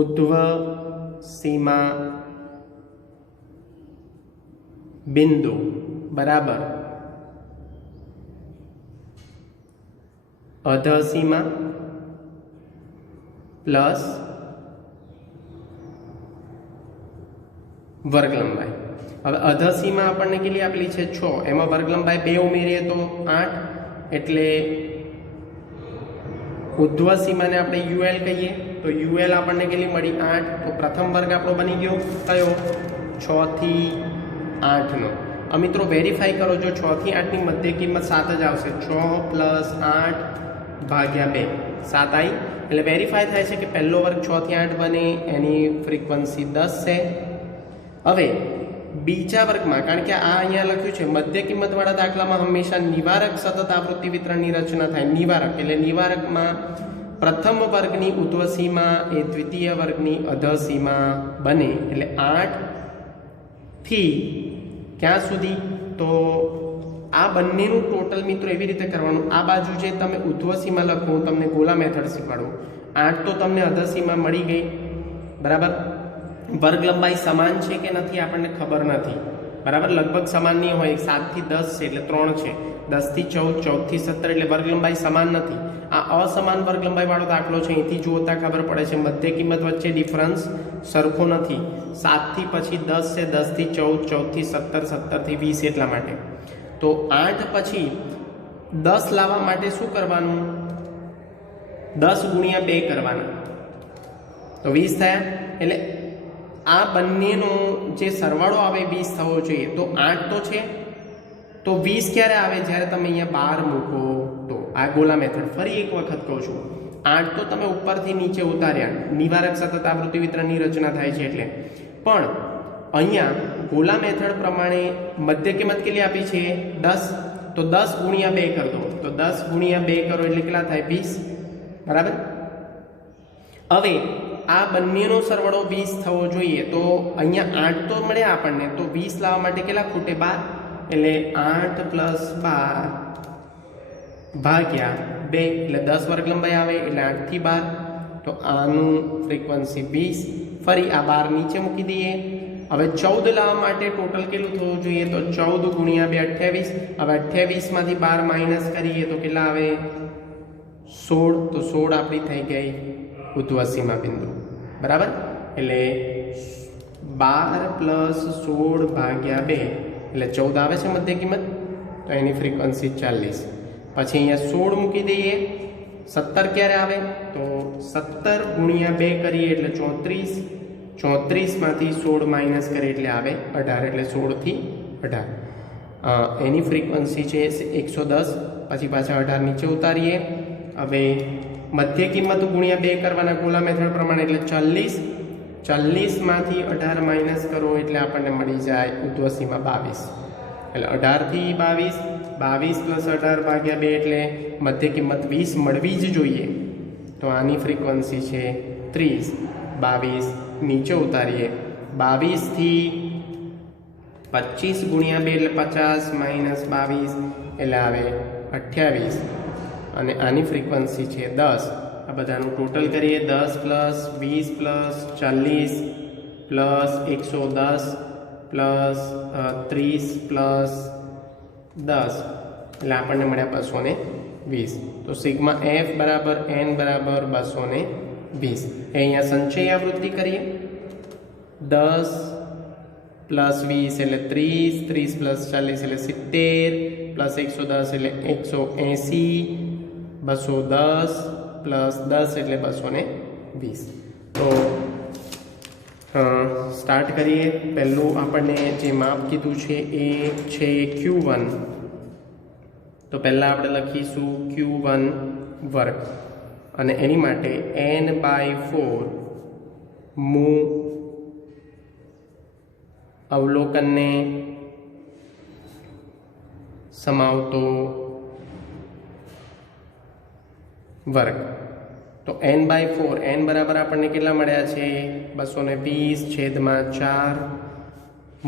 ઉધ્વ સીમા બિંદુ બરાબર અધસીમા પ્લસ વર્ગ લંબાઈ. હવે અધસીમા આપણને કેટલી આપેલી છે 6, એમાં વર્ગ લંબાઈ 2 ઉમેરીએ તો 8 એટલે ઉધ્વ સીમાને આપણે યુએલ કહીએ તો યુએલ આપણને કેટલી મળી 8. તો પ્રથમ વર્ગ આપણો બની ગયો કયો 6 થી 8 નો. મિત્રો વેરીફાઈ કરો, જો 6 થી 8 ની મધ્ય કિંમત 7 જ આવશે. 6 + 8 ભાગ્યા 2 7 આવી એટલે વેરીફાઈ થાય છે કે પહેલો વર્ગ 6 થી 8 બને, એની ફ્રીક્વન્સી 10 છે. હવે બીજા વર્ગમાં, કારણ કે આ અહીંયા લખ્યું છે મધ્ય કિંમતવાળા દાખલામાં હંમેશા નિવારક સતત આવૃત્તિ વિતરણની રચના થાય. નિવારક એટલે નિવારકમાં પ્રથમ વર્ગની ઉધ્વ સીમા એ દ્વિતીય વર્ગની અધસીમા બને. એટલે 8 થી ક્યાં સુધી? તો આ બંનેનું ટોટલ મિત્રો એવી રીતે કરવાનું. આ બાજુ જે તમે ઉધ્વ સીમા લખો, હું તમને ગોલા મેથડ શીખવાડું. 8 તો તમને અધસીમા મળી ગઈ, બરાબર. વર્ગ લંબાઈ સમાન છે કે નથી આપણને ખબર નથી, બરાબર. લગભગ સમાન નહીં હોય. 7 થી 10 છે એટલે 3 છે, 10 થી 14, 14 થી 17 એટલે વર્ગ લંબાઈ સમાન નથી. આ અસમાન વર્ગ લંબાઈ વાળો દાખલો છે. અહીંથી જોતા ખબર પડે છે મધ્ય કિંમત વચ્ચે ડિફરન્સ સરખો નથી. 7 થી પછી 10 છે, 10 થી 14, 14 થી 17, 17 થી 20 એટલા માટે. તો 8 પછી 10 લાવવા માટે શું કરવાનું? 10 × 2 કરવાના તો 20 થયા. એટલે આ બંનેનો જે સરવાળો આવે 20 થવો જોઈએ. તો 8 તો છે, તો 20 ક્યારે આવે? જ્યારે તમે અહીંયા 12 મૂકો તો. આ ગોલા મેથડ ફરી એક વખત કહું છું. 8 તો તમે ઉપરથી નીચે ઉતાર્યા, નિવારક સતત આવૃત્તિ વિતરણની રચના થાય છે એટલે. પણ અહીંયા ગોલા મેથડ પ્રમાણે મધ્ય કિંમત કેટલી આપી છે 10, તો 10 × 2 કરી દો. તો 10 × 2 કરો એટલે કેટલા થાય 20, બરાબર. હવે આ બંનેનો સરવાળો 20 થવો જોઈએ. તો અહીંયા 8 તો મળ્યા આપણને, તો 20 લાવવા માટે કેટલા ખૂટે 12, એટલે 8 + 12 ભાગ્યા 2 એટલે 10 વર્ગ લંબાઈ આવે એટલે 8 થી 12. તો આનું ફ્રીક્વન્સી 20. ફરી આ 12 નીચે મૂકી દઈએ. હવે 14 લાવવા માટે ટોટલ કેટલું થવું જોઈએ? તો 14 × 2 28. હવે 28 માંથી 12 માઇનસ કરીએ તો કેટલા આવે 16. તો 16 આપણી થઈ ગઈ ઉધ્વ સીમા બિંદુ, બરાબર. એટલે 12 + 16 ભાગ્યા 2 એટલે 14 આવે છે મધ્ય કિંમત. તો એની ફ્રીક્વન્સી 40. પછી અહીંયા 16 મૂકી દઈએ. 17 ક્યારે આવે? તો 17 × 2 કરીએ એટલે 34. 34 માંથી 16 માઇનસ કરીએ એટલે આવે 18. એટલે 16 થી 18. એની ફ્રીક્વન્સી છે 110, પછી પાછા 18 નીચે ઉતારીએ. હવે મધ્ય કિંમત ગુણ્યા 2 કરવાના ગોલા મેથડ પ્રમાણે, એટલે 40. 40માંથી 18 માઇનસ કરો એટલે આપણને મળી જાય ઉર્ધ્વસીમા 22. એટલે 18 થી 22, 22 પ્લસ 18 ભાગ્યા 2 એટલે મધ્ય કિંમત 20 મળવી જ જોઈએ. તો આની ફ્રીક્વન્સી છે 30. 22 નીચે ઉતારીએ. 22 થી 25 ગુણ્યા 2 એટલે 50 માઇનસ 22 એટલે આવે 28. અને આની ફ્રીક્વન્સી છે 10. આ બધાનું ટોટલ કરીએ. 10 plus 20 plus 40 plus 110 plus 30 plus 10 એટલે આપણને મળ્યા 220. તો સિગ્મા એફ બરાબર એન બરાબર 220. અહીંયા સંચય આવૃત્તિ કરીએ. 10 પ્લસ 20 એટલે 30, 30 પ્લસ 40 એટલે 70, પ્લસ 110 એટલે 180, 210 પ્લસ 10 એટલે 220. તો સ્ટાર્ટ કરીએ. પહેલું આપણને જે માપ કીધું છે એ છે Q1. તો પહેલાં આપણે લખીશું Q1 વર્ગ, અને એની માટે n/4 મૂ અવલોકનને સમાવતો વર્ગ. તો n/4, n બરાબર આપણને કેટલા મળ્યા છે? 220/4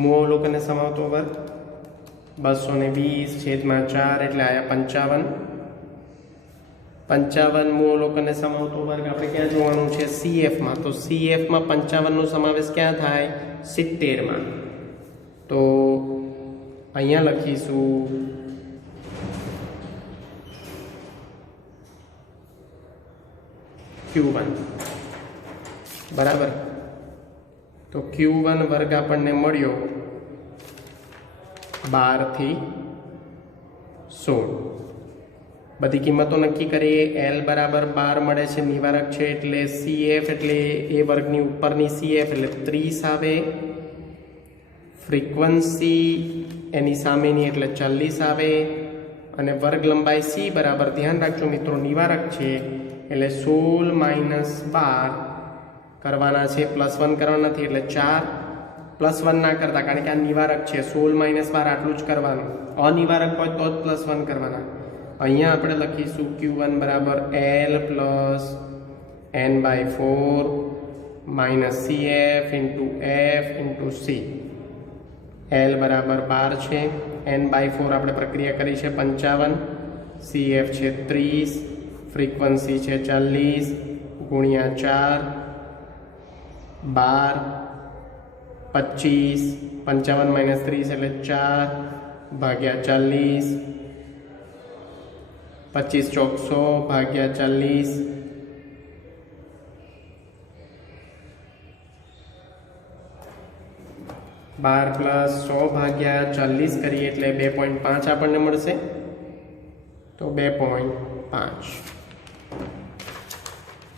મૂ અવલોકનને સમાવતો વર્ગ. 220/4 એટલે આયા 55. 55 મૂ અવલોકનને સમાવતો વર્ગ આપણે ક્યાં જોવાનું છે? CFમાં. તો CFમાં 55નો સમાવેશ ક્યાં થાય? 70માં. તો અહીંયા લખીશું Q1 બરાબર. તો Q1 વર્ગ આપણને મળ્યો 12 થી 16. બધી કિંમતો નક્કી કરીએ. L બરાબર 12 મળે છે, નિવારક છે, એટલે CF એટલે એ વર્ગની ઉપરની CF એટલે 30 આવે. ફ્રીક્વન્સી એની સામેની એટલે 40 આવે. અને વર્ગ લંબાઈ C બરાબર, ધ્યાન રાખજો મિત્રો, નિવારક છે એટલે 16 માઇનસ 12 કરવાના છે, +1 કરવાના નથી એટલે 4. +1 ના કરતા, કારણ કે આ નિવારક છે. 16 માઇનસ 12 આટલું જ કરવાનું. અનિવારક હોય તો જ +1 કરવાના. અહીંયા આપણે લખીશું Q1 બરાબર L plus n/4 minus CF into F into C. L બરાબર 12 છે, n/4 આપણે પ્રક્રિયા કરી છે 55, CF છે 30, ફ્રીક્વન્સી છે 40 ગુણ્યા 4, 12, 25, 55 માઇનસ 30 એટલે 4 ભાગ્યા 40, 25 ચોક 100 ભાગ્યા 40, 12 પ્લસ 100 ભાગ્યા 40 કરીએ એટલે 2.5 આપણને મળશે. તો 2.5.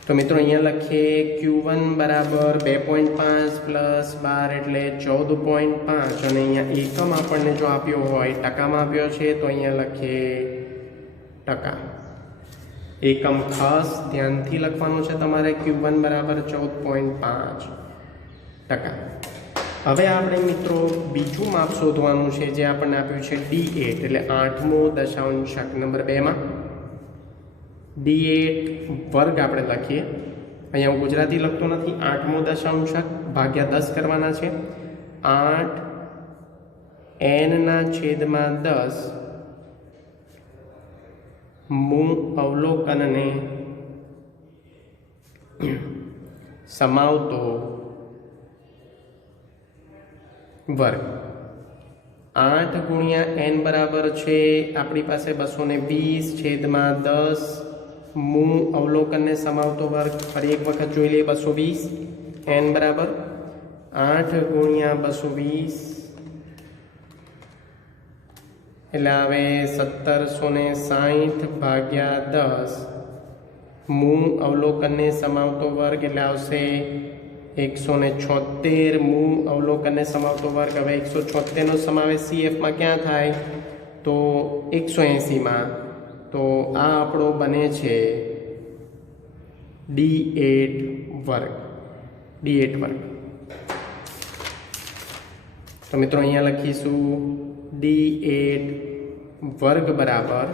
તો મિત્રો અહીંયા લખીએ Q1 બરાબર 2.5 પ્લસ 12 એટલે 14.5. અને અહીંયા એકમ આપણને જો આપ્યો હોય, ટકામાં આપ્યો છે, તો અહીંયા લખીએ ટકા. એકમ ખાસ ધ્યાનથી લખવાનું છે તમારે. Q1 બરાબર 14.5 ટકા. હવે આપણે મિત્રો બીજું માપ શોધવાનું છે, જે આપણને આપ્યું છે D8 એટલે 8મો દશાંશક નંબર 2માં. D8 વર્ગ આપણે લખીએ. અહીંયા હું ગુજરાતી લખતો નથી. 8મો દશાંશક ભાગ્યા 10 કરવાના છે. 8n/10 મૂ અવલોકનને સમાવતો વર્ગ. 8 ગુણ્યા n બરાબર છે આપણી પાસે 220/10 મૂ અવલોકનને સમાવતો વર્ગ. ફરી એક વખત જોઈ લઈએ. 220 n બરાબર 8 ગુણ્યા 220 એટલે આવે 1760/10 મૂ અવલોકનને સમાવતો વર્ગ એટલે આવશે 176 મૂળ અવલોકનને સમાવતો વર્ગ। હવે 176નો સમાવેશ CFમાં ક્યાં થાય? તો 180માં। તો આ આપણો બને છે D8 વર્ગ। તો મિત્રો અહીંયા લખીશું D8 વર્ગ બરાબર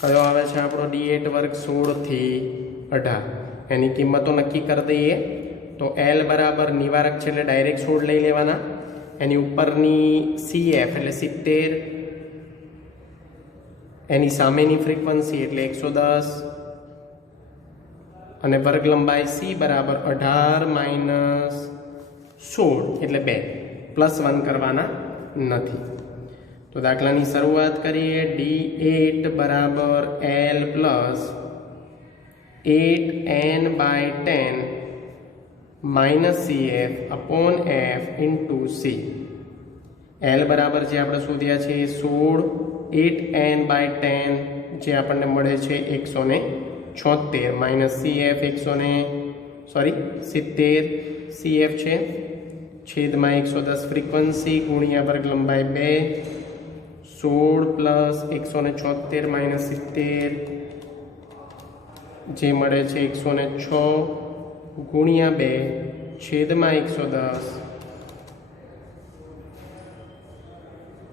કયો આવે છે આપણો D8 વર્ગ? 16 થી 18। એની કિંમતો નક્કી કરી દઈએ। તો L બરાબર નિવારક છે એટલે ડાયરેક્ટ 16 લઈ લેવાના। એની ઉપરની CF એટલે 70, એની સામેની ફ્રીક્વન્સી એટલે 110 અને વર્ગ લંબાઈ C બરાબર 18 - 16 એટલે 2, +1 કરવાના નથી। તો દાખલાની શરૂઆત કરીએ। D8 બરાબર L plus 8n/10 minus CF upon F into C। L બરાબર જે આપણે શોધ્યા છે 16, 8n/10 જે આપણને મળે છે 176 માઇનસ CF 70 CF છે છેદમાં 110 ફ્રીક્વન્સી ગુણ્યા વર્ગ લંબાઈ 2, 16 પ્લસ 176 માઇનસ 70 જે મળે છે 106 ગુણ્યા 2 છેદમાં 110,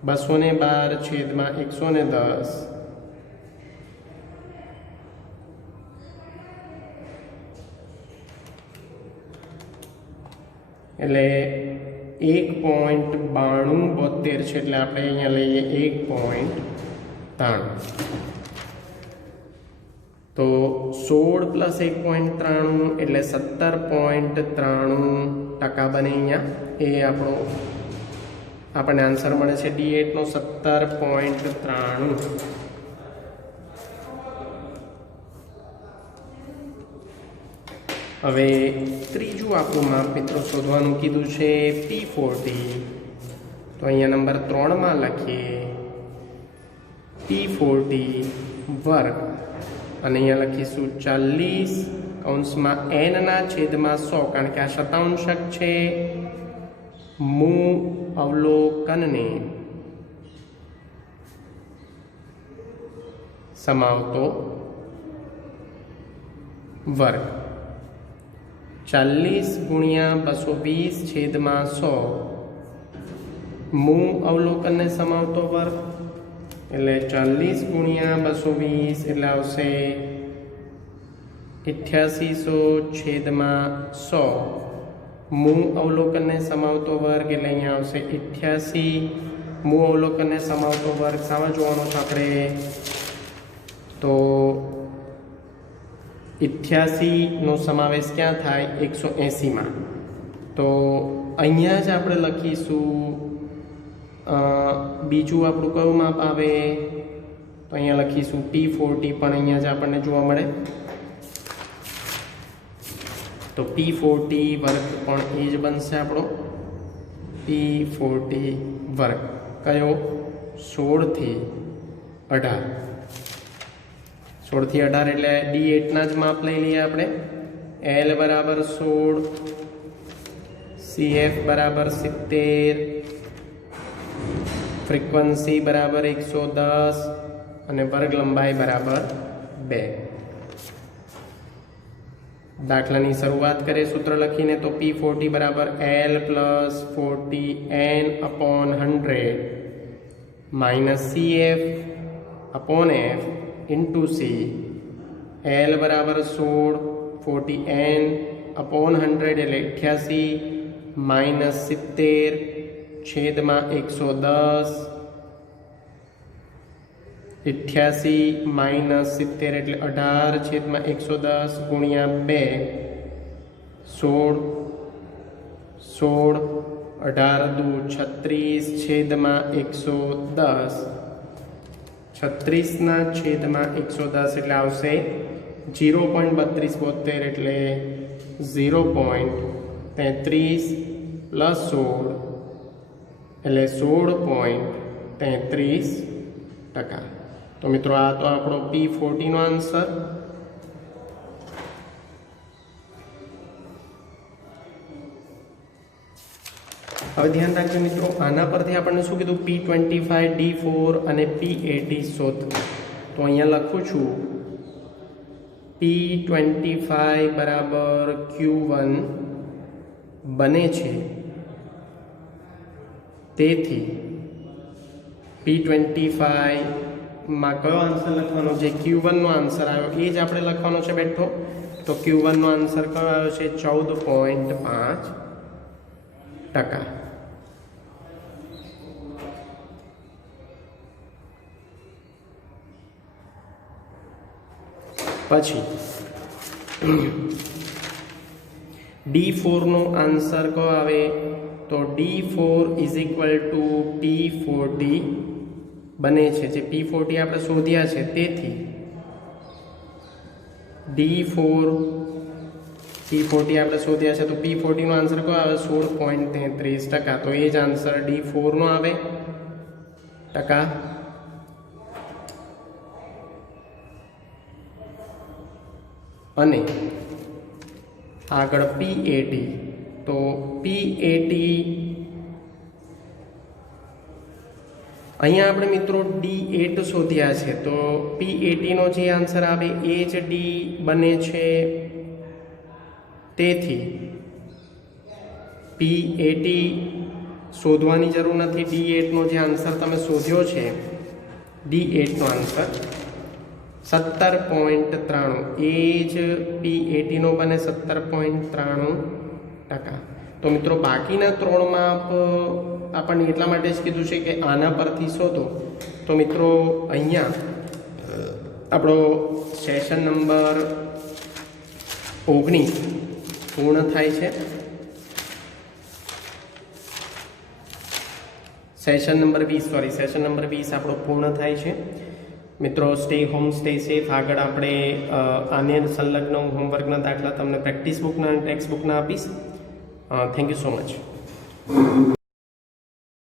212 છેદમાં 110 એટલે 1.9272 છે એટલે આપણે અહીંયા લઈએ 1.93। તો 16 પ્લસ 1.93 એટલે 17.93% બને અહીંયા। એ આપણને આન્સર મળે છે D8 નો 17.93। હવે ત્રીજું આપણું માપ મિત્રો શોધવાનું કીધું છે P40। તો અહીંયા નંબર 3માં લખીએ P40 વર્ગ અને અહીંયા લખીશું 40 n ના છેદમાં 100 કારણ કે આ શતાંશક છે। મૂળ અવલોકનને સમાવતો વર્ગ 40 ગુણ્યા 220 છેદમાં 100 મૂળ અવલોકનને સમાવતો વર્ગ એટલે 40 ગુણ્યા 220 એટલે આવશે 8800 છેદમાં 100 મૂળ અવલોકનને સમાવતો વર્ગ એટલે અહીંયા આવશે 88 મૂળ અવલોકનને સમાવતો વર્ગ સામા જોવાનો છે આપણે તો 88નો સમાવેશ ક્યાં થાય? 180માં। તો અહીંયા જ આપણે લખીશું બીજું આપણું કયું માપ આવે? તો અહીંયા લખીશું P40 પણ અહીંયા જ આપણને જોવા મળે। તો P40 વર્ગ પણ એ જ બનશે આપણો P40 વર્ગ કયો? 16 થી 18। 16 થી 18 એટલે D8 ના જ માપ લઈ લઈએ આપણે। L બરાબર 16, CF બરાબર 70, ફ્રીક્વન્સી બરાબર 110 અને વર્ગ લંબાઈ બરાબર 2। દાખલાની શરૂઆત કરીએ સૂત્ર લખીને। તો P40 બરાબર L plus 40n/100 minus CF upon F into C। L બરાબર 16, 40n/100 એટલે 88 માઇનસ 70 છેદમાં 110, 88 માઇનસ 70 એટલે 18 છેદમાં 110 ગુણ્યા 2, 16, 18 દુ 36 છેદમાં 110, 36 ના છેદમાં 110 એટલે આવશે 0.3272 એટલે 0.33 પ્લસ 16 એટલે 16.33%। તો મિત્રો આ તો આપણો P40 નો આન્સર। હવે ધ્યાન રાખજો મિત્રો, આના પરથી આપણને શું કીધું, P25 D4 અને P80 શોધ. તો અહીંયા લખું છું P25 બરાબર Q1 બને છે, તેથી P25 માં કયો આન્સર લખવાનો, જે Q1 નો આન્સર આવ્યો એ જ આપણે લખવાનો છે બેઠો. તો Q1 નો આન્સર કયો આવ્યો છે, 14.5%. પછી D4 નો આન્સર કયો આવે, તો D4 is equal to P40 બને છે, જે P40 આપણે શોધ્યા છે, તેથી D4 P40 આપણે શોધ્યા છે, તો P40 નો આન્સર કયો આવે, 16.33%. તો એ જ આન્સર D4 નો આવે ટકા. અને આગળ P80, તો P80 અહીંયા આપણે મિત્રો D8 શોધ્યા છે, તો P80 નો જે આન્સર આવે એ જ D બને છે, તેથી P80 શોધવાની જરૂર નથી. D8 નો જે આન્સર તમે શોધ્યો છે, D8 નો આન્સર 17.93, એ જ P80 નો બને 17.93%. તો મિત્રો બાકીના 3 માપ આપણને એટલા માટે જ કીધું છે કે આના પરથી શોધો. તો મિત્રો અહીંયા આપણો સેશન નંબર 19 પૂર્ણ થાય છે. સેશન નંબર 20 આપણો પૂર્ણ થાય છે. મિત્રો સ્ટે હોમ, સ્ટે સેફ. આગળ આપણે આને સંલગ્ન હોમવર્કના દાખલા તમને પ્રેક્ટિસ બુકના અને ટેક્સ્ટ બુકના આપીશ. Thank you so much.